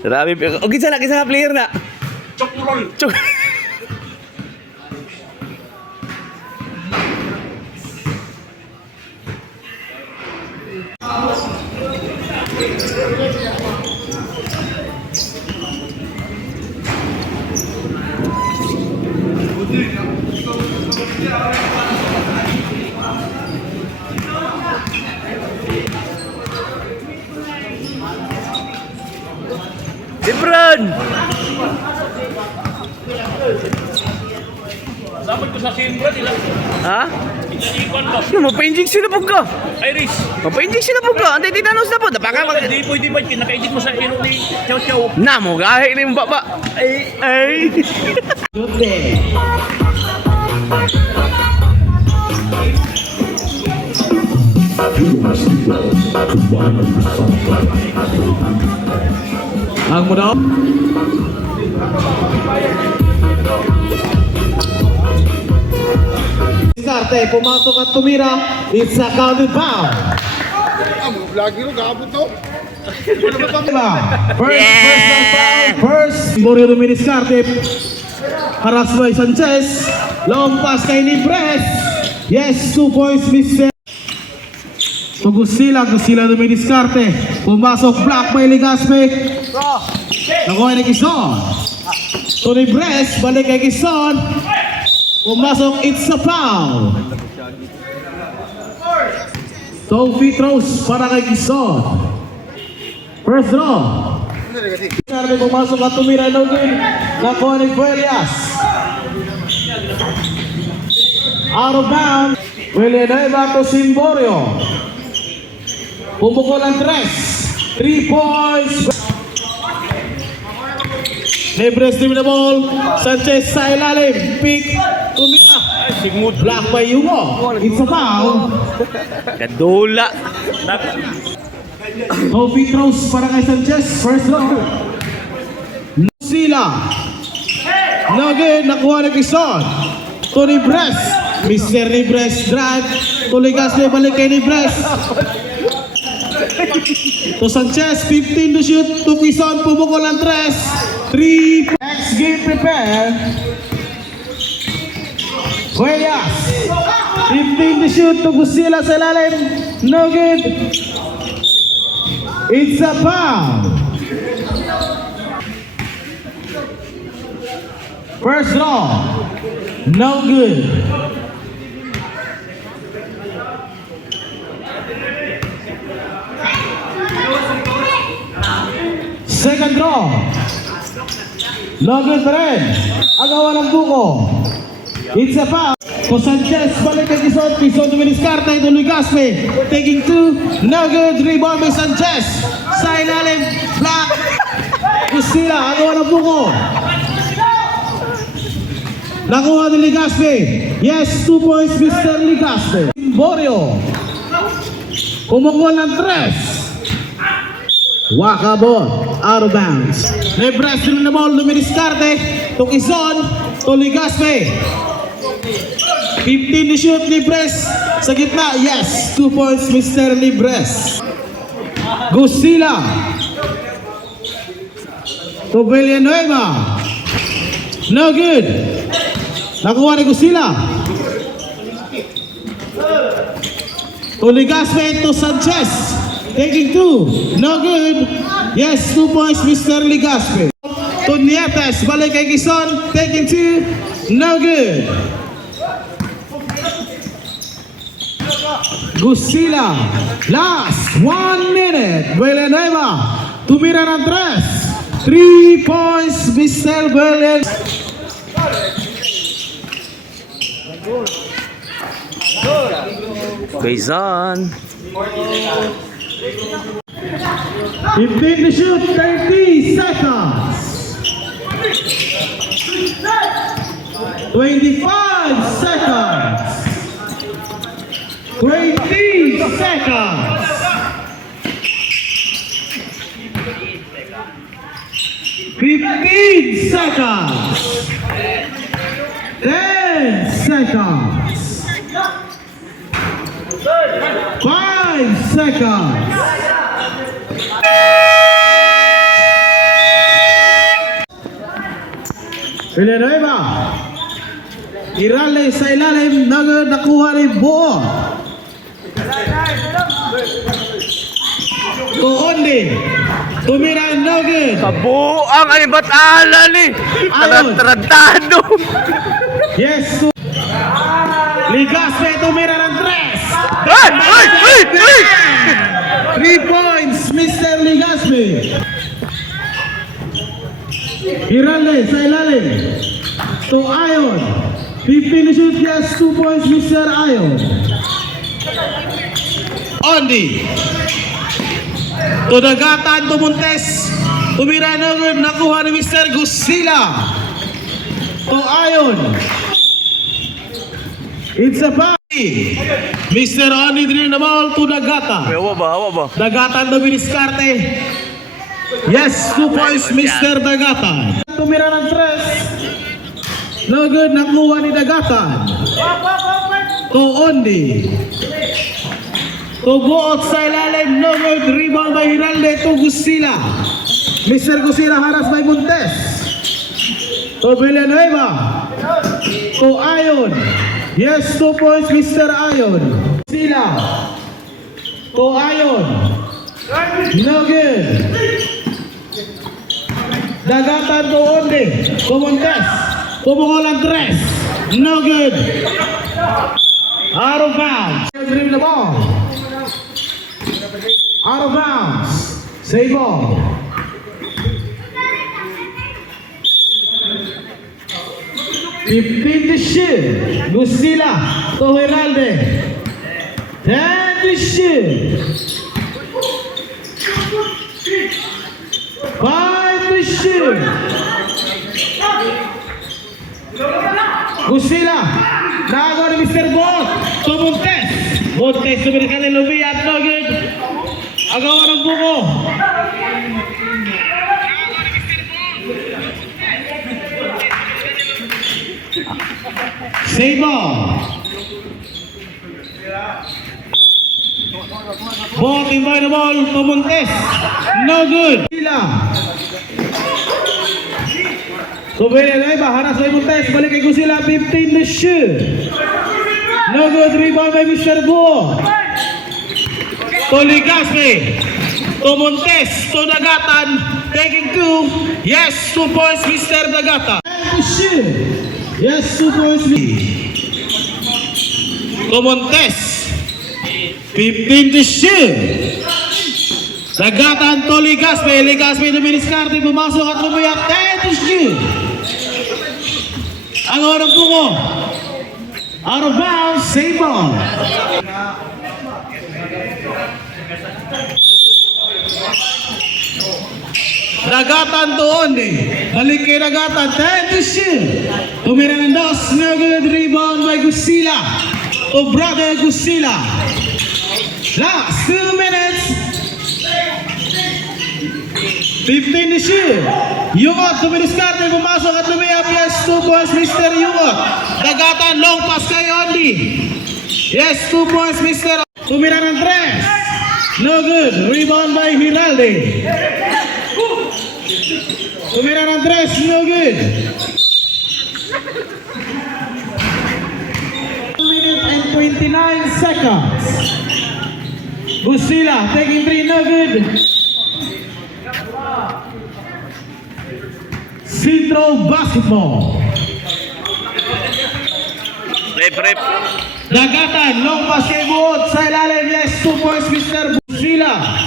Grabe. Okay, sana player na. Chok. Lebron! Dapat ko sa simbra nila. Ha? Ikon mo. Ano, mapa-injection na po ka. Iris. Mapa-injection na po ka. Antay titanos na po. Napaka mag... Hindi pwede ba kinakaidit mo sa iro ni Chow Chow. Namo, gahe na yung baba. Ay. Ang muna. Diskarte, pumasok at tumira. It's a counted foul. Lagi rin, gabot to. First, Borio Duminiscarte. Haras by Sanchez. Long pass kay Libres. Yes, 2 points, Mr. Gusila Duminiscarte. Pumasok, block by Ligaspe. Nakuha ni Quezon. To Libres, balik kay Quezon. Pumasok, it's a foul. So free throws para kay Quezon. First draw. Karne pumasok at tumira no good. Nakuha ni Fuelias. Out of bounds. Villanueva to Simborio. Pumukol ang 3 points. Libres din na ball. Sanchez sa ilalim. Pick. Tumira. Block by Yugo. It's a foul. Kadula. No free throws para kay Sanchez. First round. Sila. No good. Nakuha ni Quezon. To Libres. Mr. Libres drive. To Ligaspe. Balik kay Libres. To Sanchez. 15 to shoot. To Quezon. Pumukol ang 3. Next game prepare. Fuelias. 15 to shoot. To Gusila sa ilalim. No good. It's a foul. First draw. No good. Second draw. No good pa rin. Agawan ng buko. It's a foul. To Sanchez, balik kay Quezon. Quezon Duminiscarte, to Ligaspe. Taking 2. No good. Rebound by Sanchez. Sa ilalim. Block. Kusila. Agawan ng buko. Nakuha ni Ligaspe. Yes, 2 points, Mr. Ligaspe. Borio. Pumukul ng 3. Wakabot. Out of bounds. Libres din na ball. Duminiscarte. To Quezon. To Ligaspe. 15 to shoot. Libres. Sa gitna. Yes. 2 points, Mr. Libres. Gusila. To Villanueva. No good. Nakuha ni Gusila. To Ligaspe. To Sanchez. Taking 2. No good. Yes, 2 points, Mr. Ligaspe. To Nietes. Balik kay Quezon. Taking 2. No good. Gusila. Last 1 minute. Villanueva. Tumira ng 3 points, Mr. Villanueva. Quezon. 15 to shoot, 30 seconds. 25 seconds. 20 seconds. 15 seconds. 10 seconds. 5 seconds. Villanueva. Irale sa ilalim, nakuha ni Buo. Tuondi. Tumira, no good. Kabuang ani batalan ni. Ayun. Tarantado. Yes. Ligaspe tumira ng 3. Ay! Ay! Ay! Ay! 3 points, Mr. Ligaspe. Irale sa ilalim. To Ayon. 15 to shoot, yes, 2 points, Mr. Ayon. Ondi. To Dagatan, to Montes. Tumira na good, nakuha ni Mr. Gusila. To Ayon. It's a party. Mr. Ondi din na ball to Dagata. Awa ba? Dagatan to Biniskarte. Yes, 2 points, Mr. Dagatan. Tumira ng 3. No good, nakuha ni Dagatan. To Ondi. To Buot sa ilalim, no good, rebound by Hiralde to Gusila. Mr. Gusila haras by Montes. To Villanueva. To Ayon. Yes, 2 points, Mr. Ayon. Gusila. To Ayon. No good. Dagatan to Ondi. To Montes. Pumukol ang 3. No good. Out of bounds. Dribble the ball. Out of bounds. Save ball. Fifteen to shoot. Gusila to Hiralde. 10 to shoot. 5 to shoot. Gusila. Nagawa ni Mr. Bot. To Montes. Montes tumirikan ni Lubiat. No good. Agawa ng buko. Save ball. Bot invite the ball to Montes. No good. Gusila. So Villanueva, haras by Montes, balik kay Gusila, 15 to shoot. No good, rebound by Mr. Buo. To Ligaspe, to Montes, to Dagatan, taking 2. Yes, 2 points, Mr. Dagatan. To shoot. Yes, 2 points. To Montes, 15 to shoot. Dagatan to Ligaspe, Ligaspe to Biniskarte, pumasok at lumayak, 10 to shoot. Ang orang buko. Out of bounds, save ball. Dagatan to Ondi. Balik kay Dagatan, 10 to shoot. Tumira ng 2, no good, rebound by Gusila. To brother Gusila. Last 2 minutes. 15 to shoot. Yungot, Biniskarte, pumasok at lumayap. Yes, 2 points, Mr. Yungot. Dagatan, long pass kay Ondi. Yes, 2 points, Mr. Tumira ng 3. No good. Rebound by Hiralde. Tumira ng 3. No good. 2 minutes and 29 seconds. Gusila taking 3. No good. Central basketball. Rep. Dagatan, long pass kay Buot sa ilalim. Yes, 2 points, Mr. Gusila.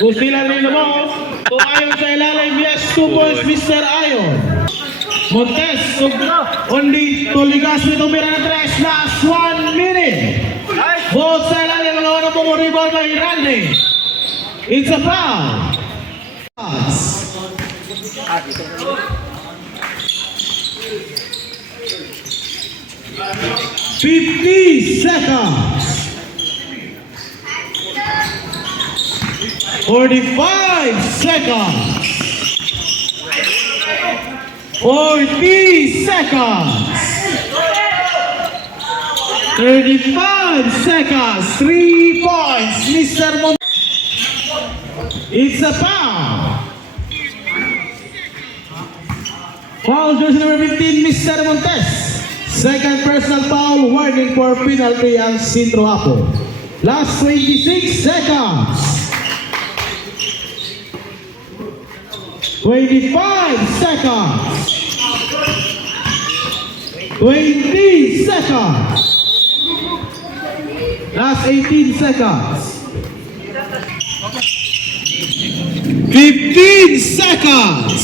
Gusila rin na ball. To Ayon sa ilalim. Yes, 2 points, Mr. Ayon. Montes, only to Ligaspe, tumira ng 3. Last 1 minute. Buot sa ilalim. Mga unang pong rebound by Hiralde. It's a foul. 50 seconds. 45 seconds. 40 seconds. 35 seconds. 3 points, Mr. Montes. It's a foul. Foul jersey number 15, Mr. Montes. Second personal foul, warning for penalty ang Sintro Apo. Last 26 seconds. 25 seconds. 20 seconds. Last 18 seconds. 15 seconds.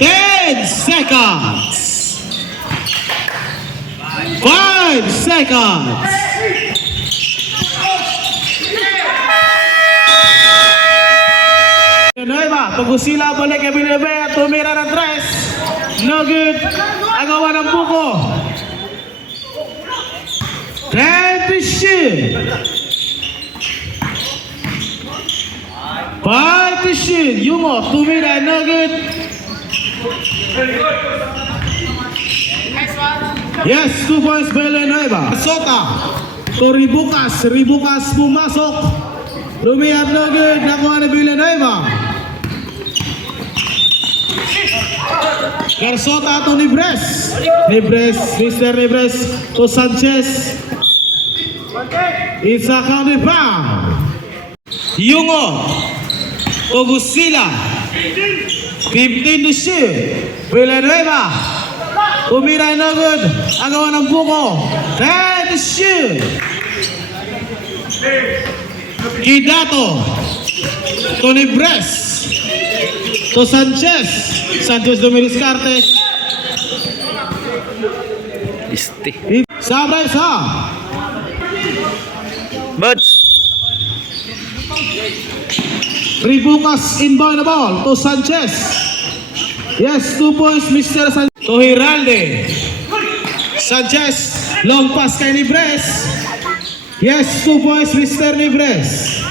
10 seconds. 5 seconds. Nueva, Pagusila balik ke Bilebe, tumira ng tres. No good. Agawan ng buko. 10 to shoot. 5 to shoot. Yumo, tumira, no good. Yes, 2 points Villanueva. Sota. To Ribukas pumasok. Lumiyap, no good. Nakuha ni Villanueva. Garsota to Nibres. Mr. Nibres to Sanchez. It's a county foul. Yungo to Gusila. 15 to shoot. Villanueva. Tumira, no good. Agawa ng buko. 10 to shoot. Kidato to Nibres. To Sanchez. Sanchez Dumiriscarte. Isti. Sabay sa. Buds. Ribukas inbound the ball to Sanchez. Yes, 2 points Mr. Sanchez. To Hiralde. Sanchez. Long pass kay Nibres. Yes, 2 points Mr. Nibres.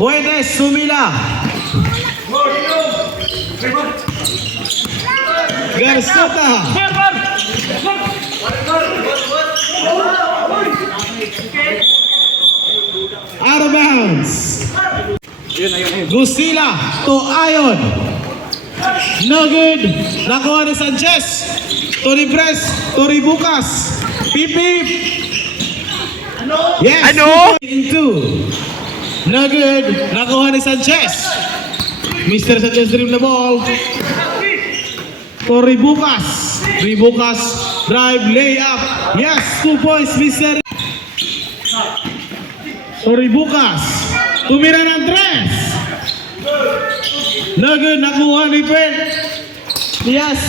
Puedes Sumila. Garsota. Out of bounds. Gusila to Ayon. No good. Nakuha ni Sanchez. To Nibres. To Ribukas. Pipip. Yes. Ano? Into. No good. Nakuha ni Sanchez. Mr. Sanchez dream the ball. To Ribukas. Ribukas. Drive, layup. Yes, 2 points, Mr. To Ribukas. Tumira ng tres. No good. Nakuha ni Pen. Yes.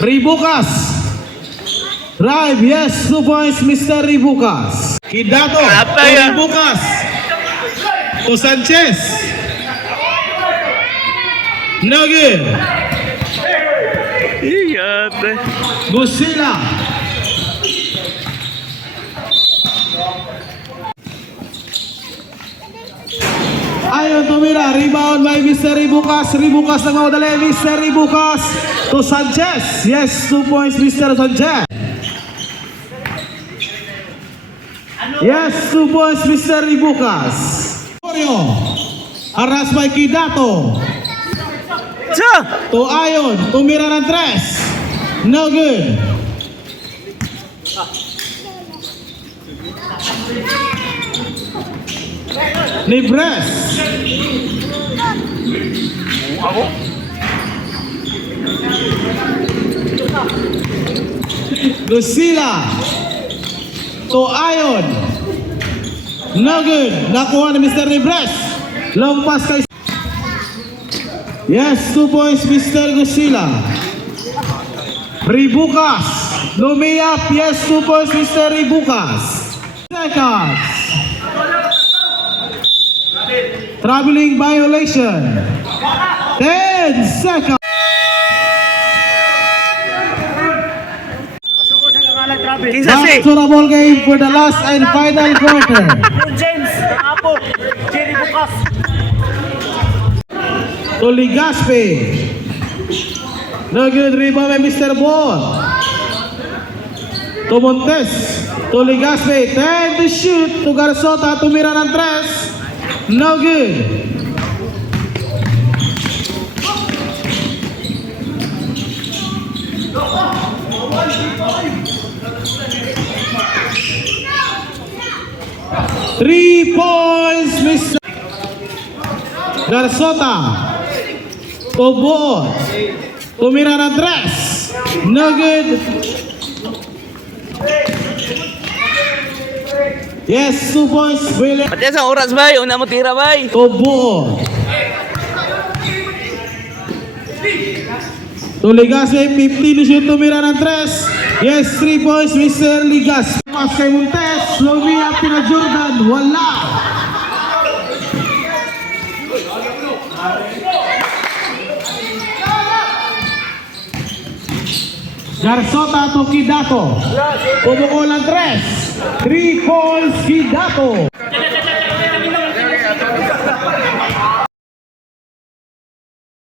Ribukas. Drive, yes, 2 points, Mr. Ribukas. Kidato, Apa to ya? Ribukas. To Sanchez. No good. Iya, Gusila. Ayon tumira, rebound by Mr. Ribukas. Ribukas na maudali, Mr. Ribukas. To Sanchez. Yes, 2 points, Mr. Sanchez. Yes, 2 points, Mr. Ribukas. Oreo. Arras by Kidato. Sa! To Ayon, tumira ng tres. No good. Nibres. Lucila. To Ayon. No good. Nakuha ni Mr. Nibres. Long pass kay... Yes, 2 points, Mr. Lucila. Ribukas. Lumiyap. Yes, 2 points, Mr. Ribukas. Seconds. Traveling violation. 10 seconds. Kinsa si? Back to the ball game for the last and final quarter. James, Apo, Jerry Bukas. to Ligaspe. No good rebound by Mr. Ball. To Montes. To Ligaspe. 10 to shoot. To Garsota. Tumira ng 3. No good. Three points, Mr. Garsota. To Ball. Tumira ng 3. No good. Yes, 2 points. Brilliant. Pati sa oras bay, una mo tira bay. To Ball. To Ligaspe, 15 to shoot. Tumira ng 3. Yes, 3 points, Mr. Ligaspe. Pas kay Montes. Lobi up na Jordan. Wala. Garsota to Kidato. Pumukol ang 3. 3 points Kidato.